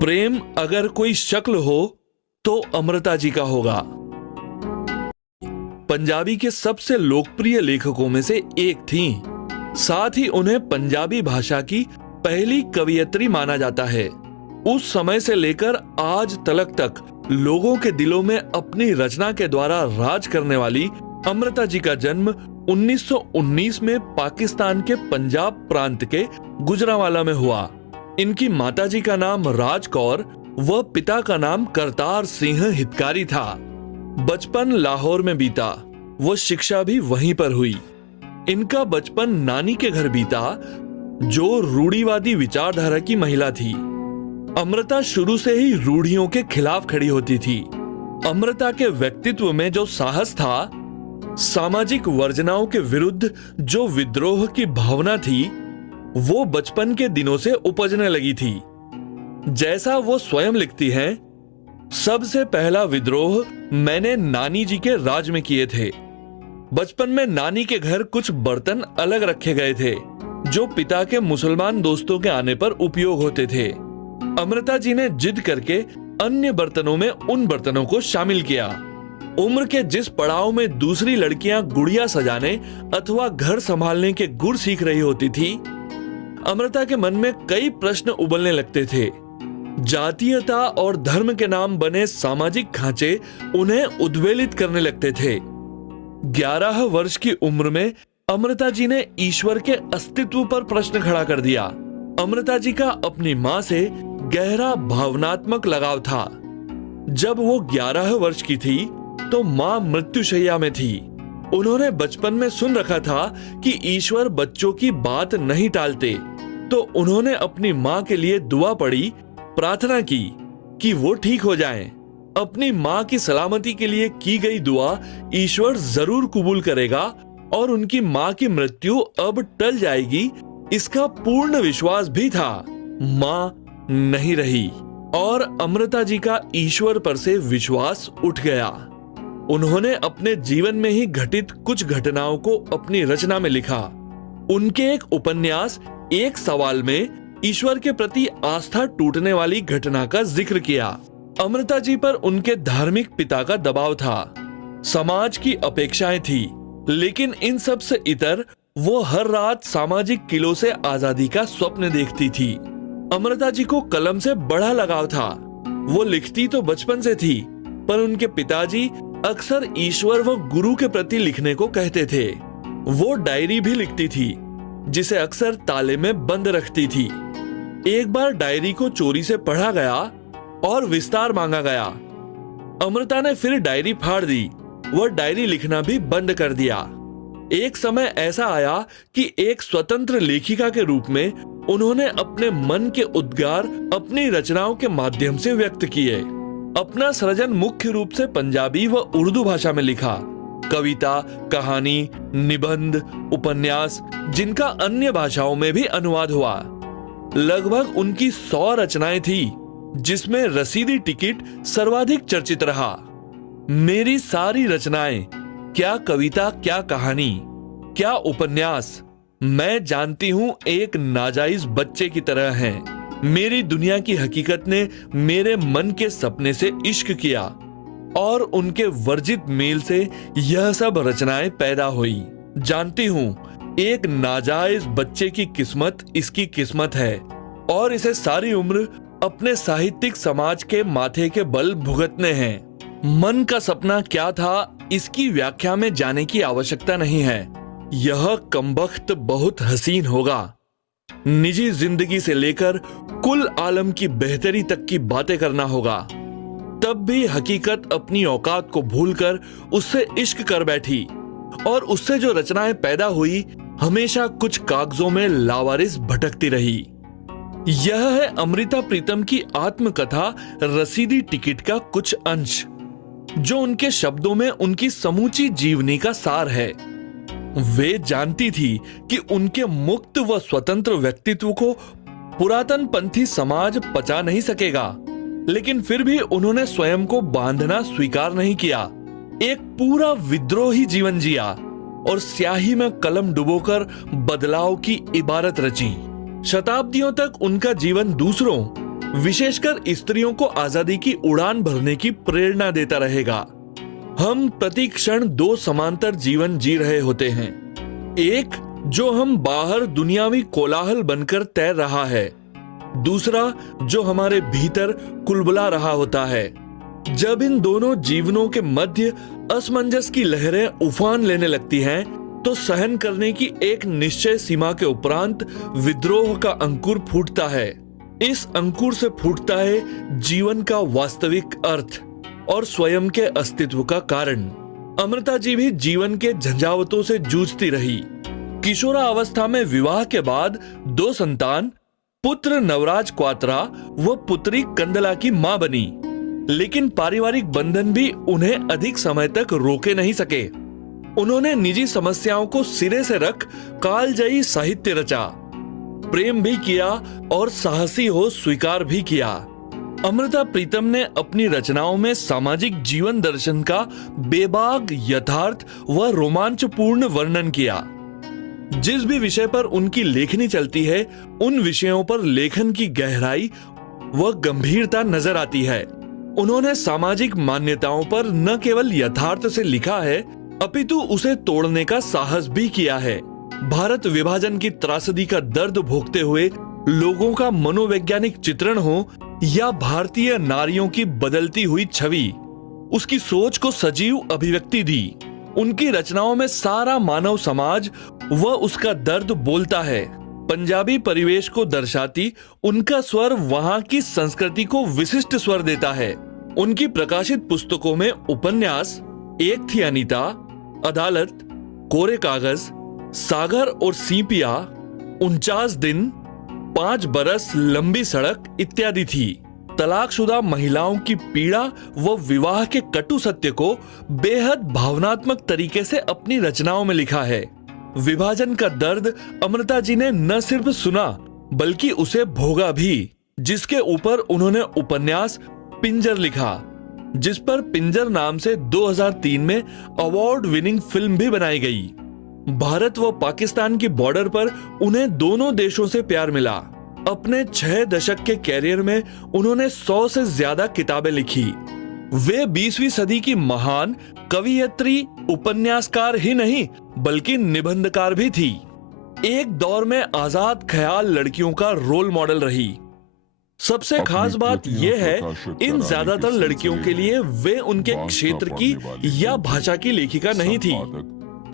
प्रेम अगर कोई शक्ल हो तो अमृता जी का होगा। पंजाबी के सबसे लोकप्रिय लेखकों में से एक थीं। साथ ही उन्हें पंजाबी भाषा की पहली कवयित्री माना जाता है। उस समय से लेकर आज तक लोगों के दिलों में अपनी रचना के द्वारा राज करने वाली अमृता जी का जन्म 1919 में पाकिस्तान के पंजाब प्रांत के गुजरांवाला में हुआ। इनकी माताजी का नाम राज कौर व पिता का नाम करतार सिंह हितकारी था। बचपन लाहौर में बीता व शिक्षा भी वहीं पर हुई। इनका बचपन नानी के घर बीता, जो रूढ़िवादी विचारधारा की महिला थी। अमृता शुरू से ही रूढ़ियों के खिलाफ खड़ी होती थी। अमृता के व्यक्तित्व में जो साहस था, सामाजिक वर्जनाओं के विरुद्ध जो विद्रोह की भावना थी, वो बचपन के दिनों से उपजने लगी थी। जैसा वो स्वयं लिखती हैं, सबसे पहला विद्रोह मैंने नानी जी के राज में किए थे। बचपन में नानी के घर कुछ बर्तन अलग रखे गए थे, जो पिता के मुसलमान दोस्तों के आने पर उपयोग होते थे। अमृता जी ने जिद करके अन्य बर्तनों में उन बर्तनों को शामिल किया। उम्र के जिस पड़ाव में दूसरी लड़कियां गुड़िया सजाने अथवा घर संभालने के गुर सीख रही होती थी, अमृता के मन में कई प्रश्न उबलने लगते थे। जातीयता और धर्म के नाम बने सामाजिक खांचे उन्हें उद्वेलित करने लगते थे। 11 वर्ष की उम्र में अमृता जी ने ईश्वर के अस्तित्व पर प्रश्न खड़ा कर दिया। अमृता जी का अपनी मां से गहरा भावनात्मक लगाव था। जब वो 11 वर्ष की थी तो मां मृत्युशैया में थी। उन्होंने बचपन में सुन रखा था कि ईश्वर बच्चों की बात नहीं टालते, तो उन्होंने अपनी मां के लिए दुआ पढ़ी, प्रार्थना की कि वो ठीक हो जाएं। अपनी मां की सलामती के लिए की गई दुआ ईश्वर जरूर कबूल करेगा और उनकी मां की मृत्यु अब टल जाएगी, इसका पूर्ण विश्वास भी था। मां नहीं रही और अमृता जी का ईश्वर पर से विश्वास उठ गया। उन्होंने अपने जीवन में ही घटित कुछ घटनाओं को अपनी रचना में लिखा। उनके एक उपन्यास एक सवाल में ईश्वर के प्रति आस्था टूटने वाली घटना का जिक्र किया। अमृता जी पर उनके धार्मिक पिता का दबाव था, समाज की अपेक्षाएं थी, लेकिन इन सब से इतर वो हर रात सामाजिक किलों से आजादी का स्वप्न देखती थी। अमृता जी को कलम से बड़ा लगाव था। वो लिखती तो बचपन से थी, पर उनके पिताजी अक्सर ईश्वर व गुरु के प्रति लिखने को कहते थे। वो डायरी भी लिखती थी, जिसे अक्सर ताले में बंद रखती थी। एक बार डायरी को चोरी से पढ़ा गया और विस्तार मांगा गया। अमृता ने फिर डायरी फाड़ दी, वह डायरी लिखना भी बंद कर दिया। एक समय ऐसा आया कि एक स्वतंत्र लेखिका के रूप में उन्होंने अपने मन के उद्गार अपनी रचनाओं के माध्यम से व्यक्त किए। अपना सृजन मुख्य रूप से पंजाबी व उर्दू भाषा में लिखा। कविता, कहानी, निबंध, उपन्यास, जिनका अन्य भाषाओं में भी अनुवाद हुआ। लगभग उनकी 100 रचनाएं थी, जिसमें रसीदी टिकट सर्वाधिक चर्चित रहा। मेरी सारी रचनाएं, क्या कविता, क्या कहानी, क्या उपन्यास, मैं जानती हूं एक नाजायज बच्चे की तरह हैं। मेरी दुनिया की हकीकत ने मेरे मन के सपने से इश्क किया और उनके वर्जित मेल से यह सब रचनाएं पैदा हुई। जानती हूँ एक नाजायज बच्चे की किस्मत इसकी किस्मत है और इसे सारी उम्र अपने साहित्यिक समाज के माथे के बल भुगतने हैं। मन का सपना क्या था, इसकी व्याख्या में जाने की आवश्यकता नहीं है। यह कमबख्त बहुत हसीन होगा। निजी जिंदगी से लेकर कुल आलम की बेहतरी तक की बातें करना होगा। तब भी हकीकत अपनी औकात को भूलकर उससे इश्क कर बैठी और उससे जो रचनाएं पैदा हुई हमेशा कुछ कागजों में लावारिस भटकती रही। यह है अमृता प्रीतम की आत्मकथा रसीदी टिकट का कुछ अंश, जो उनके शब्दों में उनकी समूची जीवनी का सार है। वे जानती थी कि उनके मुक्त व स्वतंत्र व्यक्तित्व को पुरातन पंथी समाज पचा नहीं सकेगा, लेकिन फिर भी उन्होंने स्वयं को बांधना स्वीकार नहीं किया। एक पूरा विद्रोही जीवन जिया और स्याही में कलम डुबोकर बदलाव की इबारत रची। शताब्दियों तक उनका जीवन दूसरों, विशेषकर स्त्रियों को आजादी की उड़ान भरने की प्रेरणा देता रहेगा। हम प्रति क्षण दो समांतर जीवन जी रहे होते हैं। एक जो हम बाहर दुनियावी कोलाहल बनकर तैर रहा है, दूसरा जो हमारे भीतर कुलबुला रहा होता है। जब इन दोनों जीवनों के मध्य असमंजस की लहरें उफान लेने लगती हैं, तो सहन करने की एक निश्चय सीमा के उपरांत विद्रोह का अंकुर फूटता है। इस अंकुर से फूटता है जीवन का वास्तविक अर्थ और स्वयं के अस्तित्व का कारण। अमृता जी भी जीवन के झंझावतों से जूझती रही। किशोरावस्था में विवाह के बाद 2 संतान, पुत्र नवराज क्वात्रा व पुत्री कंदला की मां बनी, लेकिन पारिवारिक बंधन भी उन्हें अधिक समय तक रोके नहीं सके। उन्होंने निजी समस्याओं को सिरे से रख कालजयी साहित्य रचा, प्रेम भी किया और साहसी हो स्वीकार भी किया। अमृता प्रीतम ने अपनी रचनाओं में सामाजिक जीवन दर्शन का बेबाक, यथार्थ व रोमांचपूर्ण वर्णन किया। जिस भी विषय पर उनकी लेखनी चलती है, उन विषयों पर लेखन की गहराई व गंभीरता नजर आती है। उन्होंने सामाजिक मान्यताओं पर न केवल यथार्थ से लिखा है, अपितु उसे तोड़ने का साहस भी किया है। भारत विभाजन की त्रासदी का दर्द भोगते हुए लोगों का मनोवैज्ञानिक चित्रण हो या भारतीय नारियों की बदलती हुई छवि, उसकी सोच को सजीव अभिव्यक्ति दी। उनकी रचनाओं में सारा मानव समाज व उसका दर्द बोलता है। पंजाबी परिवेश को दर्शाती उनका स्वर वहां की संस्कृति को विशिष्ट स्वर देता है। उनकी प्रकाशित पुस्तकों में उपन्यास एक थी अनीता, अदालत, कोरे कागज, सागर और सीपिया, 49 दिन, 5 बरस लंबी सड़क इत्यादि थी। तलाकशुदा महिलाओं की पीड़ा व विवाह के कटु सत्य को बेहद भावनात्मक तरीके से अपनी रचनाओं में लिखा है। विभाजन का दर्द अमृता जी ने न सिर्फ सुना बल्कि उसे भोगा भी, जिसके ऊपर उन्होंने उपन्यास पिंजर लिखा, जिस पर पिंजर नाम से 2003 में अवार्ड विनिंग फिल्म भी बनाई गई। भारत व पाकिस्तान की बॉर्डर पर उन्हें दोनों देशों से प्यार मिला। अपने 6 दशक के कैरियर में उन्होंने 100 से ज्यादा किताबें लिखी। वे 20वीं सदी की महान कवियत्री, उपन्यासकार ही नहीं बल्कि निबंधकार भी थी। एक दौर में आजाद ख्याल लड़कियों का रोल मॉडल रही। सबसे खास बात यह है, इन ज्यादातर लड़कियों के लिए वे उनके क्षेत्र की या भाषा की लेखिका नहीं थी।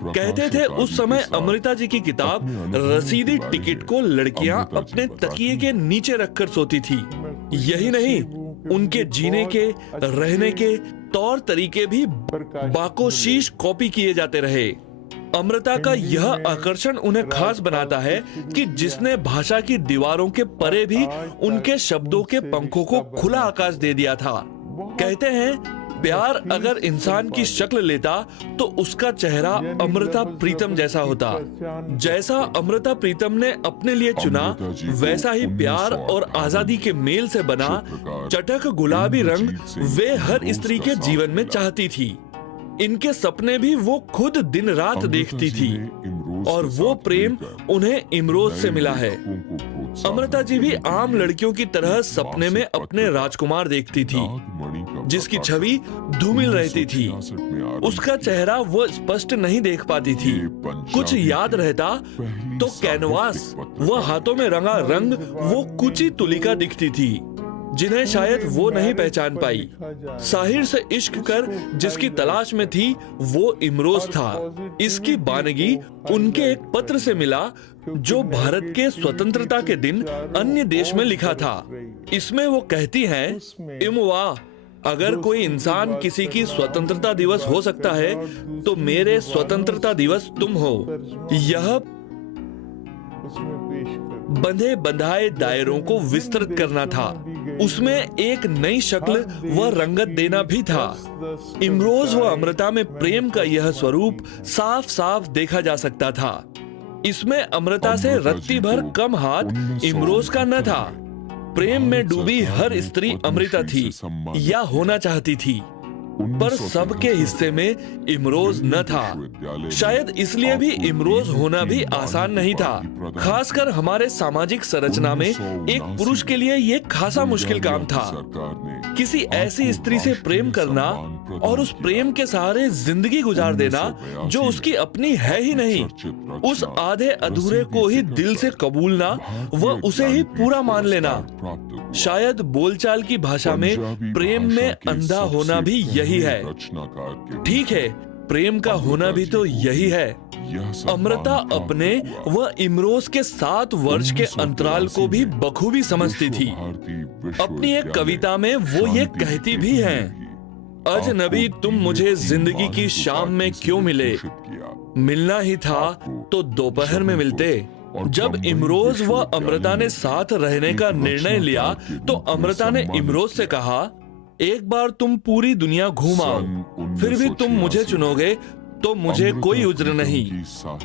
कहते थे उस समय अमृता जी की किताब रसीदी टिकट को लड़कियां अपने तकिए के नीचे रखकर सोती थी। यही नहीं, उनके जीने के, रहने के तौर तरीके भी बाकोशीश कॉपी किए जाते रहे। अमृता का यह आकर्षण उन्हें खास बनाता है कि जिसने भाषा की दीवारों के परे भी उनके शब्दों के पंखों को खुला आकाश दे दिया था। कहते हैं प्यार अगर इंसान की शक्ल लेता तो उसका चेहरा अमृता प्रीतम जैसा होता। जैसा अमृता प्रीतम ने अपने लिए चुना, वैसा ही प्यार और आजादी के मेल से बना चटक गुलाबी रंग वे हर स्त्री के जीवन में चाहती थी। इनके सपने भी वो खुद दिन रात देखती थी और वो प्रेम उन्हें इमरोज से मिला है। अमृता जी भी आम लड़कियों की तरह सपने में अपने राजकुमार देखती थी, जिसकी छवि धूमिल रहती थी। उसका चेहरा वो स्पष्ट नहीं देख पाती थी। कुछ याद रहता तो कैनवास व हाथों में रंगा रंग वो कुची तुलिका दिखती थी, जिन्हें शायद वो नहीं पहचान पाई। साहिर से इश्क कर जिसकी तलाश में थी वो इमरोज था। इसकी बानगी उनके एक पत्र से मिला जो भारत के स्वतंत्रता के दिन अन्य देश में लिखा था। इसमें वो कहती हैं, इमवा, अगर कोई इंसान किसी की स्वतंत्रता दिवस हो सकता है तो मेरे स्वतंत्रता दिवस तुम हो। यह बंधे बंधाए दायरों को विस्तृत करना था, उसमें एक नई शक्ल व रंगत देना भी था। इमरोज व अमृता में प्रेम का यह स्वरूप साफ साफ देखा जा सकता था। इसमें अमृता से रत्ती भर कम हाथ इमरोज का न था। प्रेम में डूबी हर स्त्री अमृता थी या होना चाहती थी। पर सबके हिस्से में इमरोज न था। शायद इसलिए भी इमरोज होना भी आसान नहीं था। खासकर हमारे सामाजिक संरचना में एक पुरुष के लिए ये खासा मुश्किल काम था। किसी ऐसी स्त्री से प्रेम करना और उस प्रेम के सहारे जिंदगी गुजार देना जो उसकी अपनी है ही नहीं, उस आधे अधूरे को ही दिल से कबूलना व उसे ही पूरा मान लेना। शायद बोलचाल की भाषा में प्रेम में अंधा होना भी यही है। ठीक है, प्रेम का होना भी तो यही है। अमृता अपने व इमरोज के 7 वर्ष के अंतराल को भी बखूबी समझती थी। अपनी एक कविता में वो ये कहती भी हैं, अजनबी तुम मुझे जिंदगी की शाम में क्यों मिले, मिलना ही था तो दोपहर में मिलते। जब इमरोज व अमृता ने साथ रहने का निर्णय लिया तो अमृता ने इमरोज से कहा, एक बार तुम पूरी दुनिया घूम आओ, फिर भी तुम मुझे चुनोगे तो मुझे कोई उज्र नहीं,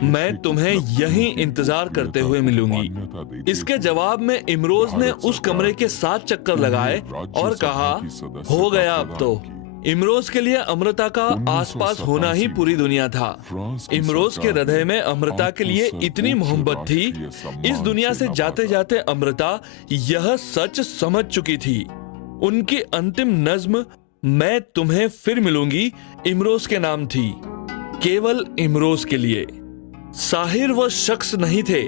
मैं तुम्हें यहीं इंतजार करते हुए मिलूंगी। इसके जवाब में इमरोज ने उस कमरे के 7 चक्कर लगाए और कहा, हो गया अब तो। इमरोज के लिए अमृता का आसपास होना ही पूरी दुनिया था। इमरोज के हृदय में अमृता के लिए इतनी मोहब्बत थी, इस दुनिया से जाते जाते अमृता यह सच समझ चुकी थी। उनकी अंतिम नज्म मैं तुम्हें फिर मिलूंगी इमरोज के नाम थी, केवल इमरोज के लिए। साहिर वह शख्स नहीं थे,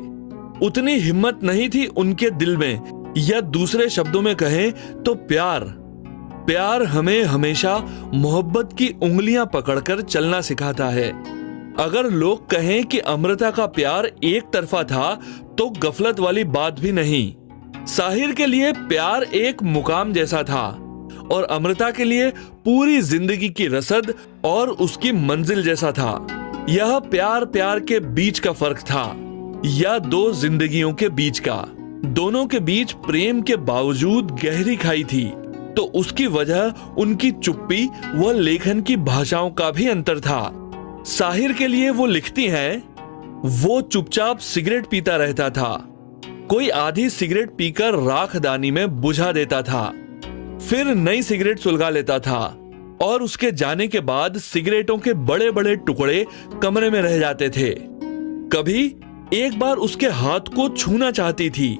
उतनी हिम्मत नहीं थी उनके दिल में, या दूसरे शब्दों में कहें तो प्यार हमें हमेशा मोहब्बत की उंगलियां पकड़कर चलना सिखाता है। अगर लोग कहें कि अमृता का प्यार एक तरफा था तो गफलत वाली बात भी नहीं। साहिर के लिए प्यार एक मुकाम जैसा था और अमृता के लिए पूरी जिंदगी की रसद और उसकी मंजिल जैसा था। यह प्यार के बीच का फर्क था, या 2 जिंदगियों के बीच का। दोनों के बीच प्रेम के बावजूद गहरी खाई थी, तो उसकी वजह उनकी चुप्पी व लेखन की भाषाओं का भी अंतर था। साहिर के लिए वो लिखती हैं, वो चुपचाप सिगरेट पीता रहता था, कोई आधी सिगरेट पीकर राखदानी में बुझा देता था, फिर नई सिगरेट सुलगा लेता था और उसके जाने के बाद सिगरेटों के बड़े बड़े टुकड़े कमरे में रह जाते थे। कभी एक बार उसके हाथ को छूना चाहती थी,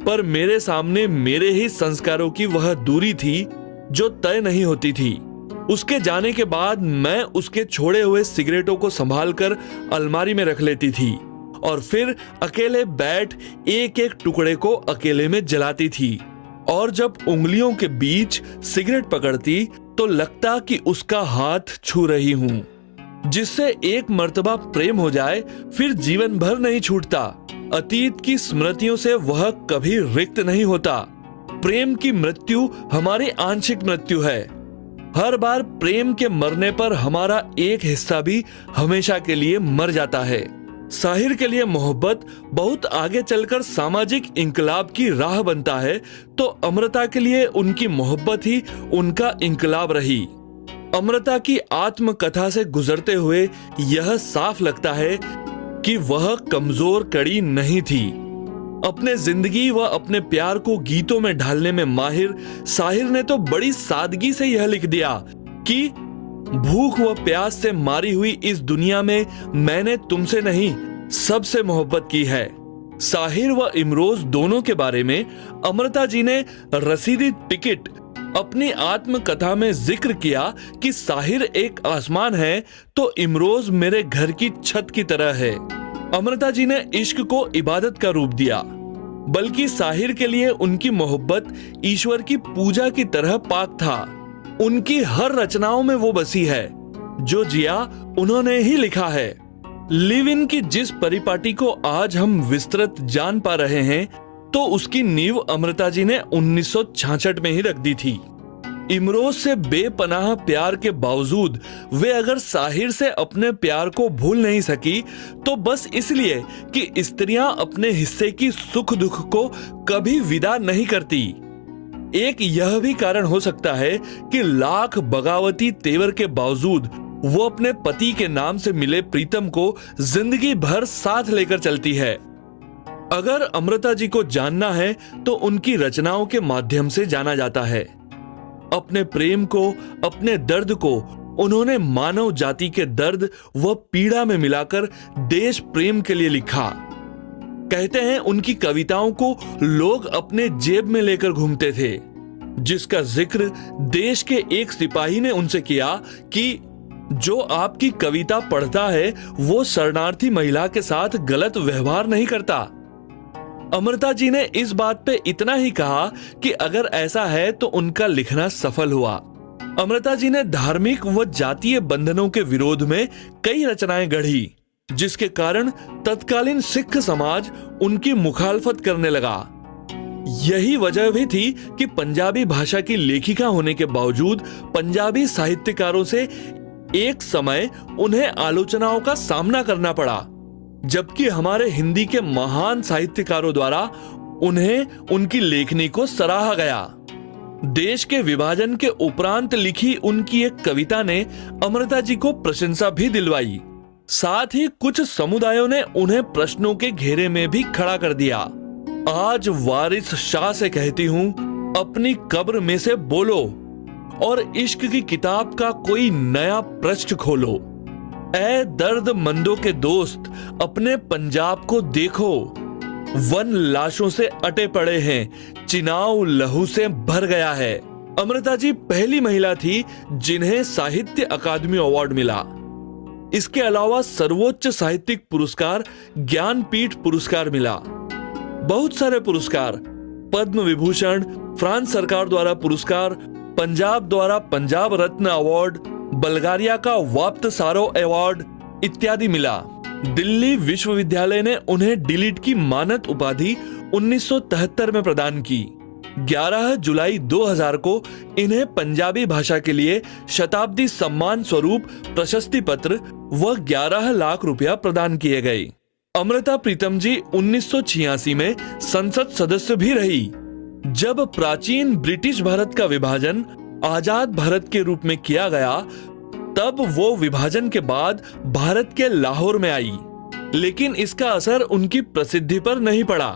पर मेरे सामने मेरे ही संस्कारों की वह दूरी थी जो तय नहीं होती थी। उसके जाने के बाद मैं उसके छोड़े हुए सिगरेटों को संभालकर अलमारी में रख लेती थी और फिर अकेले बैठ एक एक टुकड़े को अकेले में जलाती थी, और जब उंगलियों के बीच सिगरेट पकड़ती तो लगता कि उसका हाथ छू रही हूं। जिससे एक मर्तबा प्रेम हो जाए फिर जीवन भर नहीं छूटता। अतीत की स्मृतियों से वह कभी रिक्त नहीं होता। प्रेम की मृत्यु हमारी आंशिक मृत्यु है। हर बार प्रेम के मरने पर हमारा एक हिस्सा भी हमेशा के लिए मर जाता है। साहिर के लिए मोहब्बत बहुत आगे चलकर सामाजिक इंकलाब की राह बनता है, तो अमृता के लिए उनकी मोहब्बत ही उनका इंकलाब रही। अमृता की आत्मकथा से गुजरते हुए यह साफ लगता है कि वह कमजोर कड़ी नहीं थी। अपने जिंदगी व अपने प्यार को गीतों में ढालने में माहिर साहिर ने तो बड़ी सादगी से यह लिख दिया कि भूख व प्यास से मारी हुई इस दुनिया में मैंने तुमसे नहीं सबसे मोहब्बत की है। साहिर व इमरोज दोनों के बारे में अमृता जी ने रसीदी टिकट अपनी आत्मकथा में जिक्र किया कि साहिर एक आसमान है तो इमरोज मेरे घर की छत की तरह है। अमृता जी ने इश्क को इबादत का रूप दिया, बल्कि साहिर के लिए उनकी मोहब्बत ईश्वर की पूजा की तरह पाक था। उनकी हर रचनाओं में वो बसी है, जो जिया उन्होंने ही लिखा है। लिव इन की जिस परिपाटी को आज हम विस्तृत जान पा रहे हैं, तो उसकी नींव अमृता जी ने 1966 में ही रख दी थी। इमरोज से बेपनाह प्यार के बावजूद वे अगर साहिर से अपने प्यार को भूल नहीं सकी, तो बस इसलिए कि स्त्रियां अपने हिस्से की सुख दुख को कभी विदा नहीं करती। एक यह भी कारण हो सकता है कि लाख बगावती तेवर के बावजूद वो अपने पति के नाम से मिले प्रीतम को जिंदगी भर साथ लेकर चलती है। अगर अमृता जी को जानना है तो उनकी रचनाओं के माध्यम से जाना जाता है। अपने प्रेम को, अपने दर्द को उन्होंने मानव जाति के दर्द व पीड़ा में मिलाकर देश प्रेम के लिए लिखा। कहते हैं उनकी कविताओं को लोग अपने जेब में लेकर घूमते थे, जिसका जिक्र देश के एक सिपाही ने उनसे किया कि जो आपकी कविता पढ़ता है वो शरणार्थी महिला के साथ गलत व्यवहार नहीं करता। अमृता जी ने इस बात पे इतना ही कहा कि अगर ऐसा है तो उनका लिखना सफल हुआ। अमृता जी ने धार्मिक व जातीय बंधनों के विरोध में कई रचनाएं गढ़ी, जिसके कारण तत्कालीन सिख समाज उनकी मुखालफत करने लगा। यही वजह भी थी कि पंजाबी भाषा की लेखिका होने के बावजूद पंजाबी साहित्यकारों से एक समय उन्हें आलोचनाओं का सामना करना पड़ा, जबकि हमारे हिंदी के महान साहित्यकारों द्वारा उन्हें उनकी लेखनी को सराहा गया। देश के विभाजन के उपरांत लिखी उनकी एक कविता ने अमृता जी को प्रशंसा भी दिलवाई। साथ ही कुछ समुदायों ने उन्हें प्रश्नों के घेरे में भी खड़ा कर दिया। आज वारिस शाह से कहती हूँ, अपनी कब्र में से बोलो और इश्क की किताब का कोई नया पृष्ठ खोलो। ऐ दर्द मंदों के दोस्त, अपने पंजाब को देखो, वन लाशों से अटे पड़े हैं, चिनाव लहू से भर गया है। अमृता जी पहली महिला थी जिन्हें साहित्य अकादमी अवार्ड मिला। इसके अलावा सर्वोच्च साहित्यिक पुरस्कार ज्ञानपीठ पुरस्कार मिला। बहुत सारे पुरस्कार, पद्म विभूषण, फ्रांस सरकार द्वारा पुरस्कार, पंजाब द्वारा पंजाब रत्न अवार्ड, बल्गारिया का वाप्त सारो अवार्ड इत्यादि मिला। दिल्ली विश्वविद्यालय ने उन्हें डिलीट की मानद उपाधि 1973 में प्रदान की। 11 जुलाई 2000 को इन्हें पंजाबी भाषा के लिए शताब्दी सम्मान स्वरूप प्रशस्ति पत्र व 11 लाख रुपया प्रदान किए गए। अमृता प्रीतम जी 1986 में संसद सदस्य भी रही। जब प्राचीन ब्रिटिश भारत का विभाजन आजाद भारत के रूप में किया गया, तब वो विभाजन के बाद भारत के लाहौर में आई, लेकिन इसका असर उनकी प्रसिद्धि पर नहीं पड़ा।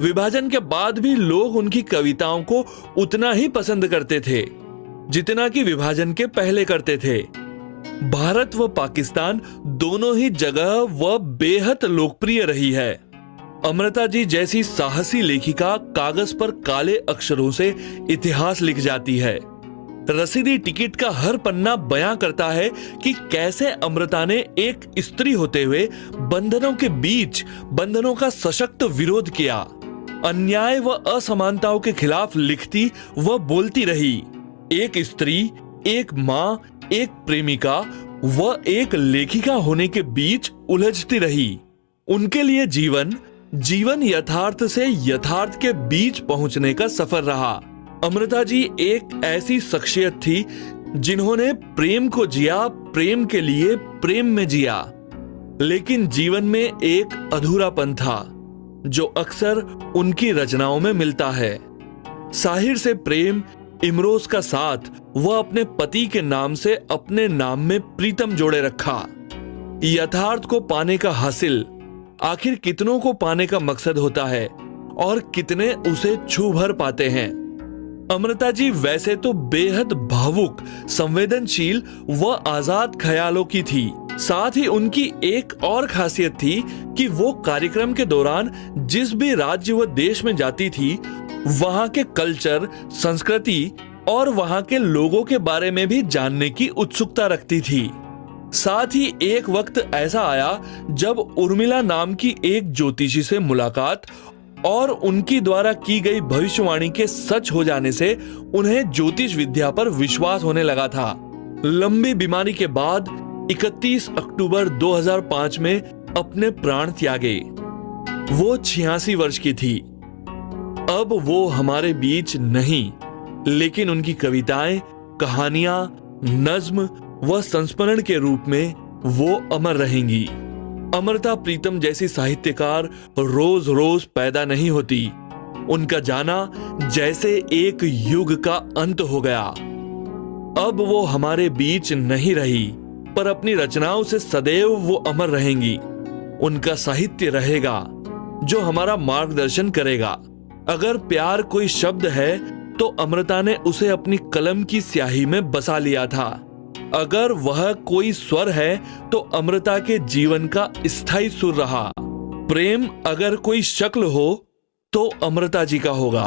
विभाजन के बाद भी लोग उनकी कविताओं को उतना ही पसंद करते थे जितना कि विभाजन के पहले करते थे। भारत व पाकिस्तान दोनों ही जगह वह बेहद लोकप्रिय रही है। अमृता जी जैसी साहसी लेखिका कागज पर काले अक्षरों से इतिहास लिख जाती है। रसीदी टिकट का हर पन्ना बयां करता है कि कैसे अमृता ने एक स्त्री होते हुए बंधनों के बीच बंधनों का सशक्त विरोध किया। अन्याय व असमानताओं के खिलाफ लिखती व बोलती रही। एक स्त्री, एक माँ, एक प्रेमिका व एक लेखिका होने के बीच उलझती रही। उनके लिए जीवन यथार्थ से यथार्थ के बीच पहुंचने का सफर रहा। अमृता जी एक ऐसी शख्सियत थी जिन्होंने प्रेम को जिया, प्रेम के लिए प्रेम में जिया, लेकिन जीवन में एक अधूरापन था जो अक्सर उनकी रचनाओं में मिलता है। साहिर से प्रेम, इमरोज का साथ वह अपने पति के नाम से अपने नाम में प्रीतम जोड़े रखा। यथार्थ को पाने का हासिल आखिर कितनों को पाने का मकसद होता है और कितने उसे छू भर पाते हैं। अमृता जी वैसे तो बेहद भावुक, संवेदनशील व आजाद ख्यालों की थी। साथ ही उनकी एक और खासियत थी कि वो कार्यक्रम के दौरान जिस भी राज्य व देश में जाती थी, वहां के कल्चर, संस्कृति और वहां के लोगों के बारे में भी जानने की उत्सुकता रखती थी। साथ ही एक वक्त ऐसा आया जब उर्मिला नाम की एक ज्योतिषी से मुलाकात और उनकी द्वारा की गई भविष्यवाणी के सच हो जाने से उन्हें ज्योतिष विद्या पर विश्वास होने लगा था। लंबी बीमारी के बाद 31 अक्टूबर 2005 में अपने प्राण त्यागे। वो 86 वर्ष की थी। अब वो हमारे बीच नहीं, लेकिन उनकी कविताएं, कहानियां, नज्म व संस्मरण के रूप में वो अमर रहेंगी। अमृता प्रीतम जैसी साहित्यकार रोज रोज पैदा नहीं होती। उनका जाना जैसे एक युग का अंत हो गया। अब वो हमारे बीच नहीं रही, पर अपनी रचनाओं से सदैव वो अमर रहेंगी। उनका साहित्य रहेगा जो हमारा मार्गदर्शन करेगा। अगर प्यार कोई शब्द है तो अमृता ने उसे अपनी कलम की स्याही में बसा लिया था। अगर वह कोई स्वर है तो अमृता के जीवन का स्थायी सुर रहा। प्रेम अगर कोई शक्ल हो तो अमृता जी का होगा।